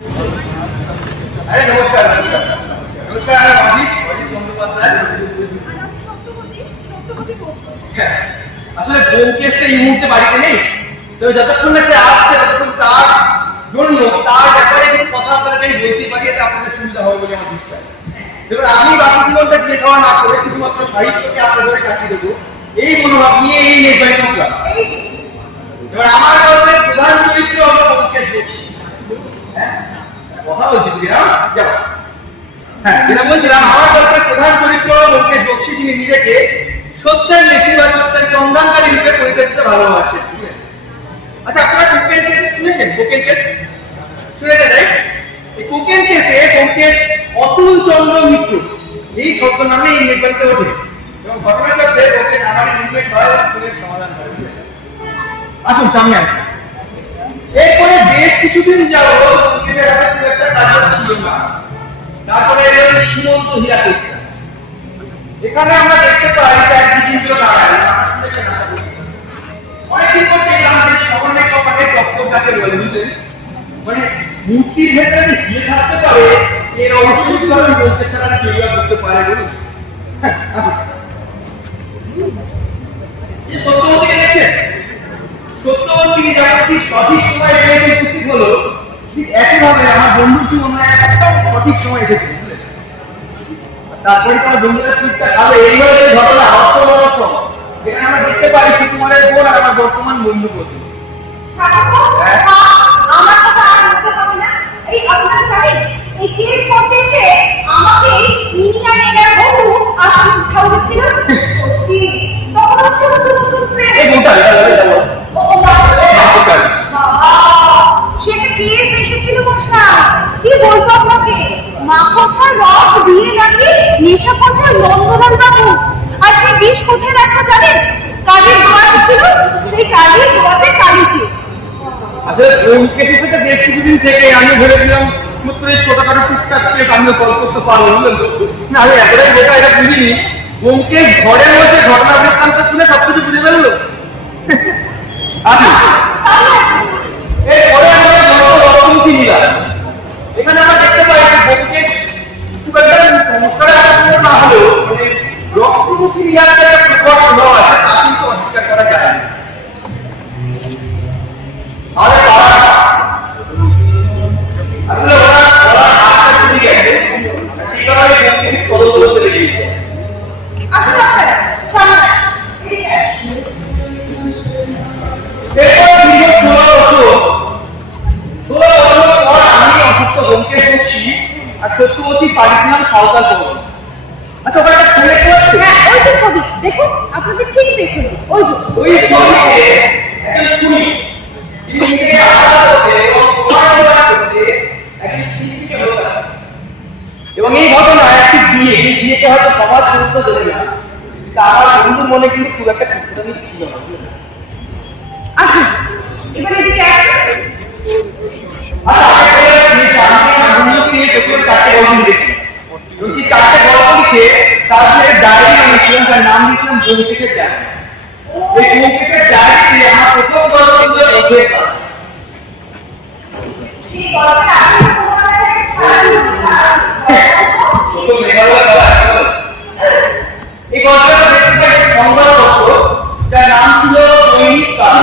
আরে নমস্কার নমস্কার নমস্কার, আমি অজিত বন্দ্যোপাধ্যায়। হ্যাঁ, আসলে ব্যোমকেশটা এই মুহূর্তে বাড়িতে নেই, তো যতক্ষণ না সে আসছে ততক্ষণ তার জন্য তার ব্যাপারে একটু কথা আপনাদের আমি বলতে পারি, এটা আপনাদের সুবিধা হবে বলে আমার বিশ্বাস। এবার আমি বাকি জীবনটা যে খাওয়া না করে শুধুমাত্র সাহিত্যকে আপনাদের কাটিয়ে দেবো এই মনোভাব নিয়ে এই নির্বাচন করলাম। এবার আমার গল্পের প্রধান চরিত্র হলো ব্যোমকেশ বক্সী। হ্যাঁ, কথা বলছি বুঝলাম। যাও, হ্যাঁ, যেটা বলছিলাম, আমার গল্পের প্রধান চরিত্র হলো ব্যোমকেশ বক্সী, যিনি নিজেকে সত্যের বেশি বা সত্যের সন্ধানকারী রূপে পরিচয় দিতে ভালোবাসেন। আচ্ছা, আপনারা কোকেন কেস শুনেছেন? কোকেন কেস শুনেছেন, রাইট? এই কোকেন কেসে ব্যোমকেশ অতুল চন্দ্র মিত্র এই ছদ্ম নামে এই নির্বাচিত ওঠে এবং ঘটনাচক্রে ব্যোমকেশ আমার নির্মিত হয় খুনের সমাধান করে। আসুন সামনে আসুন। এরপরে বেশ কিছুদিন যাবত ব্যোমকেশের হাতে খুব একটা কাজ ছিল না। তারপরে এর সীমন্ত হীরা কেসটা, এখানে আমরা দেখতে পাই স্যার দ্বিজেন্দ্র নারায়ণ অনেকদিন পর দেখলাম যে সমন্বয় কমান্ডের বক্তব্যটাকে বলে বুঝলেন, মানে মূর্তির ভেতরে যে হিরে থাকতে পারে এর অবশ্যই বলতে ছাড়া কেউ করতে পারে বলুন। এই সত্যবতীকে দেখছেন? সত্যবতী যখন ঠিক সঠিক সময় এসে উপস্থিত হলো, ঠিক একইভাবে আমার বন্ধুর জীবনে একদম সঠিক সময় এসেছে। তারপরে তার বন্ধুরা স্পিডটা খাবে, এইভাবে ঘটনা অর্থবরক্ষম। এখানে আমরা দেখতে পাই সুকুমারের বোন আর আমার বর্তমান বন্ধু প্রতি। আমার কথা আর বলতে হবে না। এই আপনারা জানেন এই কেস করতে এসে আমাকে ইনিয়া নেনার বন্ধু আসলে উঠা উঠেছিল। সত্যি তখন শুধু নতুন প্রেম। এই বোনটা সে একটা কেস এসেছিল মশা। কি বলবো আপনাকে, মাকড়সার রস দিয়ে নাকি নেশা করছে নন্দলাল বাবু। আর সেই বিষ কোথায় রাখা জানেন? কালির দোয়াতে ছিল, সেই কালির দোয়াতে কালিতে। আসলে ব্যোমকেশের সাথে বেশ কিছুদিন থেকে আমি ভেবেছিলাম ছোটখাটো টুকটাক কেস আমিও সলভ করতে পারবো, বুঝলেন তো? না, আমি এতটাই বোকা এটা বুঝিনি। ব্যোমকেশ ঘরে বসে ঘটনা বৃত্তান্ত শুনে সবকিছু বুঝে ফেললো। এরপরে আমরা রক্তমুখী লীলা, এখানে আমরা দেখতে পাই ব্যোমকেশ খুব একটা সংস্কারের আচরণ না হলেও মানে রক্তমুখী লীলার যে একটা প্রকট নয় তা কিন্তু অস্বীকার করা যায় না। আসলে ওরা হাতটা ছুটি গেছে, সেই কারণে ব্যোমকেশ কদল করতে লেগেছে। আসলে সামনে এরপর দীর্ঘ 16 বছর পর আমি অসুস্থ ব্যোমকেশ বক্সী আর সত্যবতী বাড়ির নাম সাঁওতাল পড়ল। আচ্ছা, ওটা একটা ছবি দেখতে পাচ্ছেন? হ্যাঁ, ওই যে ছবি দেখুন আপনাদের ঠিক পেছনে ওই যে ওই ছবিতে একটা খুনি যিনি নিজেকে আলাদা করতে এবং প্রমাণ করতে একটি শিল্পীকে হত্যা করে। এবং এই ঘটনায় একটি বিয়েকে হয়তো সমাজ গুরুত্ব দেবে না, কিন্তু আমার বন্ধুর মনে কিন্তু খুব একটা কুটনি ছিল না। আসুন এবার এদিকে আসুন। নাম দিয়েছিলাম ব্যোমকেশের ডায়েরি। এই ব্যোমকেশের ডায়েরিতে আমার প্রথম গল্প ছিল অধ্যেতা। সেই গল্পটা আসলে প্রথম মেঘালয় এই গল্পটা দেখতে পাই সংবাদপত্র, যার নাম ছিল দৈনিক কাল।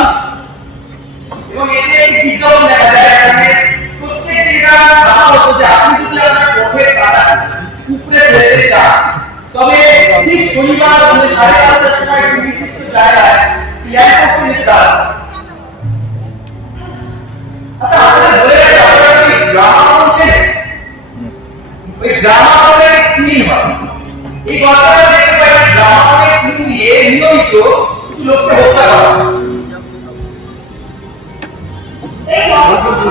এবং এতে একটি বিজ্ঞাপন দেখা যায়, এখানে প্রত্যেকটি এটা বলা হতো যে আপনি যদি আপনার পথের কাটা উপরে ফেলতে চান তবে ঠিক শনিবার 5:30টার সময় একটি নির্দিষ্ট জায়গায় ল্যাম্পপোস্টের নিচে দাঁড়ান। আচ্ছা, আপনাদের বলে রাখি, আপনারা কি গ্রামাফোন চেনেন? ওই গ্রামাফোনের ক্লিন হয়। এই গল্পটা দেখতে পাই গ্রামাফোনের ক্লিন দিয়ে নিয়মিত কিছু লোককে হত্যা করা হয়। এই গল্পটা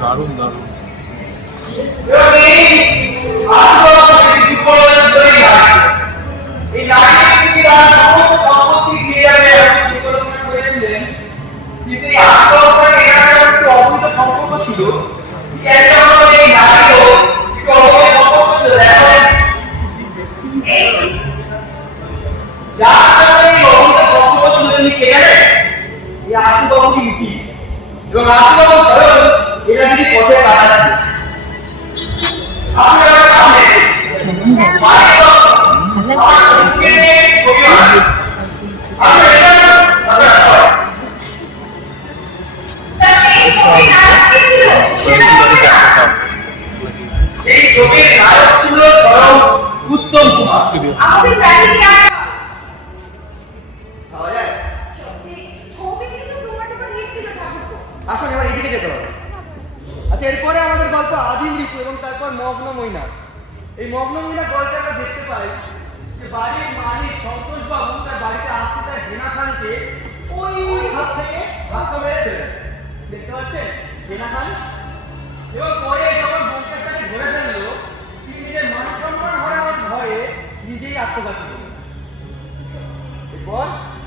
দারুণ দারুণ। এবং এই এই নারী তার সমস্ত সম্পত্তি দিয়ে যাবে পরিকল্পনা করেছিলেন, কিন্তু এই আত্মহত্যার এর একটি অবৈধ সম্পর্ক ছিল। এই নারীও একটু অবৈধ সম্পর্ক ছিল। যার সাথে এই অবৈধ সম্পর্ক ছিল তিনি কে জানেন? এই আশুবাবুকে ইতি এবং আশুবাবু স্বয়ং এরা যদি পথে কাটা ছিল। আপনারা সামনে উত্তম কুমার। আমাদের বাড়িতে খাওয়া যায়? ছবি কিন্তু সুপার ডুপার হিট ছিল ঠাকুরপো। আসুন এবার এদিকে যেতে হবে। আচ্ছা, এরপরে আমাদের গল্প আদিম ঋতু এবং তারপর মগ্ন মৈনা। এই মগ্ন মৈনা গল্পে আমরা দেখতে পাই যে বাড়ির মালিক সন্তোষ বাবু তার বাড়িতে আসছে তার হেনা খানকে ওই ছাদ থেকে ধাক্কা মেরে ফেলে। দেখতে পাচ্ছেন হেনা খান? এবং পরে যখন বঙ্কেশটাকে ধরে ফেললো, তিনি নিজের মান সম্মান হারানোর ভয়ে নিজেই আত্মঘাতী করলেন। এরপর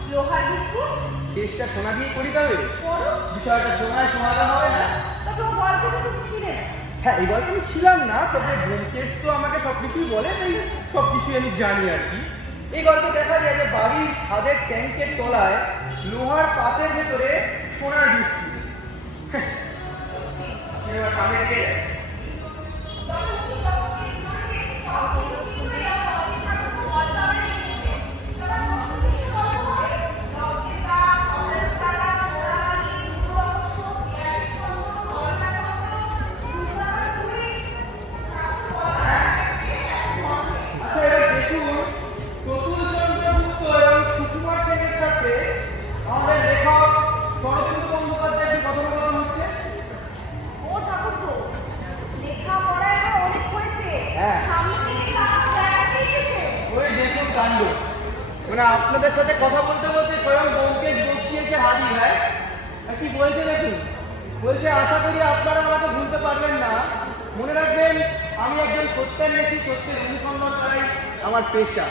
লোহার বিস্কুট শেষটা সোনা দিয়ে করি তবে পড়ো। বিষয়টা সোনায় সমাধান হবে না। তবে ও গল্পটা তুমি ছিলেন। হ্যাঁ, এই গল্পে আমি ছিলাম না, তবে ব্যোমকেশ তো আমাকে সবকিছুই বলে, তাই সবকিছুই আমি জানি আর কি। এই গল্পে দেখা যায় যে বাড়ির ছাদের ট্যাঙ্কের তলায় লোহার পাতের ভেতরে সোনার বিস্কুট। এবার সামনে দিকে মানে আপনাদের সাথে কথা বলতে বলতে স্বয়ং ব্যোমকেশ বক্সী এসে হাজির হয়। আর কি বলছে দেখুন, বলছে আশা করি আপনারা আমাকে ভুলতে পারবেন না। মনে রাখবেন আমি একজন সত্যান্বেষী, সত্যের অনুসন্ধান করাই আমার পেশা।